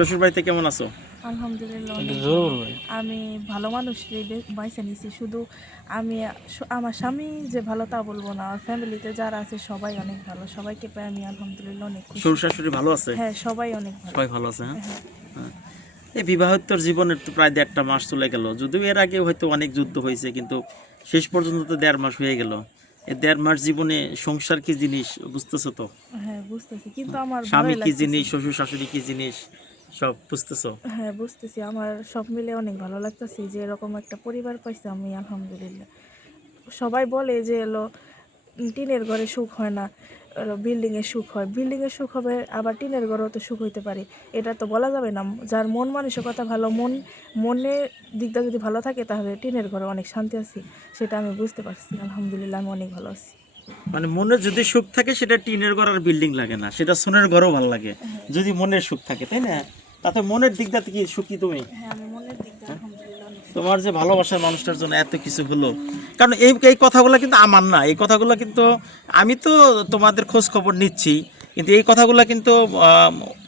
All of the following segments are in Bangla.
শ্বশুর বাড়িতে কেমন আছো? আলহামদুলিল্লাহ আমি ভালো মানুষ বাইসে নিছি। শুধু আমি আমার স্বামী যে ভালো তা বলব না। আমার ফ্যামিলিতে যারা আছে সবাই অনেক ভালো। সবাইকে পেয়ে আমি আলহামদুলিল্লাহ অনেক শ্বশুর শাশুড়ি ভালো আছে? হ্যাঁ সবাই অনেক ভালো। সবাই ভালো আছে হ্যাঁ? হ্যাঁ। হ্যাঁ। এই বিবাহোত্তর জীবনের তো প্রায় দেড়টা মাস চলে গেল। যদিও এর আগে হয়তো অনেক যুদ্ধ হয়েছে কিন্তু শেষ পর্যন্ত তো দেড় মাস হয়ে গেল। এই দেড় মাস জীবনে সংসার কি জিনিস বুঝতেছো তো? হ্যাঁ বুঝতেছি। কিন্তু আমার স্বামী কি জিনিস শ্বশুর শাশুড়ি কি জিনিস? সব বুঝতেছো? হ্যাঁ বুঝতেছি। আমার সব মিলে অনেক ভালো লাগতেছে যে এরকম একটা পরিবার পাইছি আমি আলহামদুলিল্লাহ। সবাই বলে যে এলো টিনের ঘরে সুখ হয় না বিল্ডিংয়ে সুখ হয়। বিল্ডিংয়ে সুখ হবে আবার টিনের ঘরেও তো সুখ হইতে পারে। এটা তো বলা যাবে না। যার মন মানসিকতা ভালো মন মনের দিকটা যদি ভালো থাকে তাহলে টিনের ঘরে অনেক শান্তি আছি। সেটা আমি বুঝতে পারছি। আলহামদুলিল্লাহ আমি অনেক ভালো আছি। মানে মনে যদি সুখ থাকে সেটা টিনের ঘর আর বিল্ডিং লাগে না। সেটা সোনের ঘরও ভালো লাগে। যদি মনের সুখ থাকে তাই না? তাতে মনের দিকটা কি সুখী তুমি? হ্যাঁ তোমার যে ভালোবাসার মানুষটার জন্য এত কিছু হলো কারণ এই এই কথাগুলো কিন্তু আমার না এই কথাগুলো কিন্তু আমি তো তোমাদের খোঁজ খবর নিচ্ছি কিন্তু এই কথাগুলো কিন্তু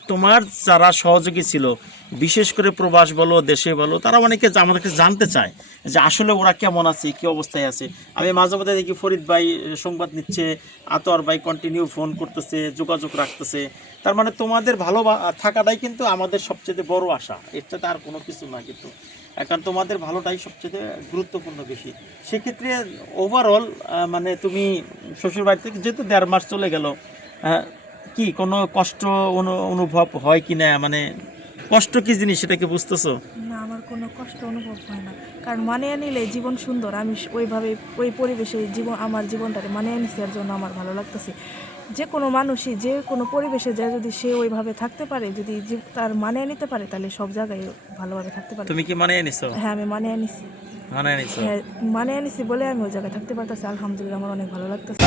তোমার যারা সহযোগী ছিল বিশেষ করে প্রবাস বলো, দেশে বলো, তারা অনেকে আমাদেরকে জানতে চায় যে আসলে ওরা কেমন আছে, কি অবস্থায় আছে। আমি মাঝে মধ্যে দেখি ফরিদ ভাই সংবাদ নিচ্ছে, আতর ভাই কন্টিনিউ ফোন করতেছে, যোগাযোগ রাখতেছে। তার মানে তোমাদের ভালো থাকাটাই কিন্তু আমাদের সবচেয়ে বড় আশা। চাইতে আর কোনো কিছু না, কিন্তু এখন তোমাদের ভালোটাই সবচেয়ে গুরুত্বপূর্ণ বেশি। সেক্ষেত্রে ওভারঅল মানে তুমি শ্বশুর বাড়ি থেকে যেহেতু দেড় মাস চলে গেল কি কোনো কষ্ট অনু- অনুভব হয় কি না মানে কষ্ট কি জিনিস সেটা কি বুঝতেছো? না আমার কোনো কষ্ট অনুভব হয় না। কারণ মানিয়ে নিলে জীবন সুন্দর। আমি ওইভাবে ওই পরিবেশে জীবন আমার জীবনটাকে মানিয়ে এর জন্য আমার ভালো লাগতেছে। যে কোনো মানুষই যে কোনো পরিবেশে যায় যদি সে ওইভাবে থাকতে পারে যদি তার মানিয়ে নিতে পারে তাহলে সব জায়গায় ভালোভাবে থাকতে পারে। তুমি কি মানে নিছো? হ্যাঁ আমি মানিয়ে নিছি। মানে নিছো? হ্যাঁ মানিয়ে নিছি বলে আমি ওই জায়গায় থাকতে পারতেছি। আলহামদুলিল্লাহ আমার অনেক ভালো লাগতেছে।